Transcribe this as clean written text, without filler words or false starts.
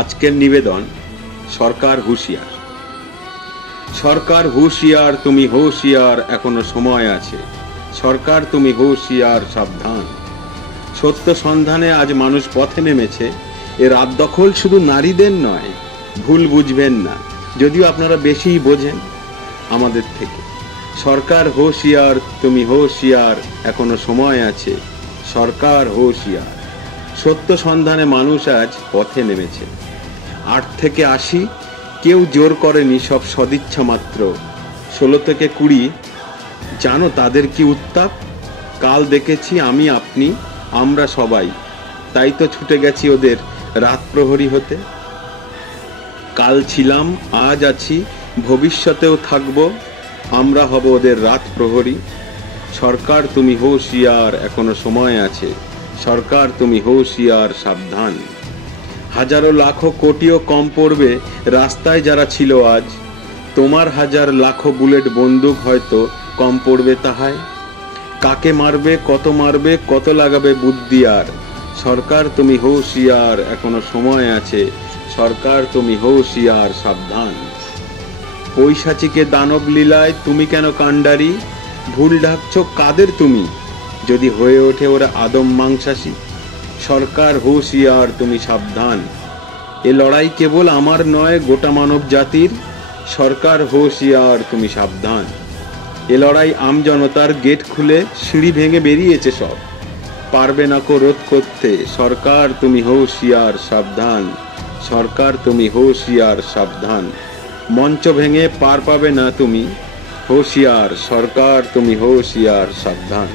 আজকের নিবেদন সরকার হুঁশিয়ার। সরকার হুঁশিয়ার, তুমি হুঁশিয়ার, এখনো সময় আছে। সরকার তুমি হুঁশিয়ার, সাবধান। সত্য সন্ধানে আজ মানুষ পথে নেমেছে। এ রাত দখল শুধু নারীদের নয়, ভুল বুঝবেন না, যদিও আপনারা বেশিই বোঝেন আমাদের থেকে। সরকার হুঁশিয়ার, তুমি হুঁশিয়ার, এখনো সময় আছে। সরকার হুঁশিয়ার। সত্য সন্ধানে মানুষ আজ পথে নেমেছে। 8 থেকে 80 কেউ জোর করেনি, সব সদিচ্ছা মাত্র। 16 থেকে 20 জানো তাদের কি উত্তাপ। কাল দেখেছি আমি, আপনি, আমরা সবাই, তাই তো ছুটে গেছি ওদের রাত প্রহরী হতে। কাল ছিলাম, আজ আছি, ভবিষ্যতেও থাকব, আমরা হব ওদের রাত প্রহরী। সরকার তুমি হুঁশিয়ার, এখনো সময় আছে। সরকার তুমি হুঁশিয়ার, সাবধান। হাজারো লাখো কোটিও কম পড়বে রাস্তায় যারা ছিল আজ। তোমার হাজার লাখো বুলেট বন্দুক হয়তো কম পড়বে তাহায়। কাকে মারবে, কত লাগাবে বুদ্ধি আর। সরকার তুমি হুঁশিয়ার, এখনো সময় আছে। সরকার তুমি হুঁশিয়ার, সাবধান। পৈশাচিকে দানব লীলায় তুমি কেন কাণ্ডারি। ভুল ঢাকছ কাদের তুমি, যদি হয়ে ওঠে ওরা আদম মাংসাশী। সরকার হুঁশিয়ার, তুমি সাবধান। এ লড়াই কেবল আমার নয়, গোটা মানব জাতির। সরকার হুঁশিয়ার, তুমি সাবধান। এ লড়াই আমজনতার, গেট খুলে সিঁড়ি ভেঙে বেরিয়েছে সব, পারবে না কো রোধ করতে। সরকার তুমি হুঁশিয়ার, সাবধান। সরকার তুমি হুঁশিয়ার, সাবধান। মঞ্চ ভেঙে পার পাবে না তুমি, হুঁশিয়ার। সরকার তুমি হুঁশিয়ার, সাবধান।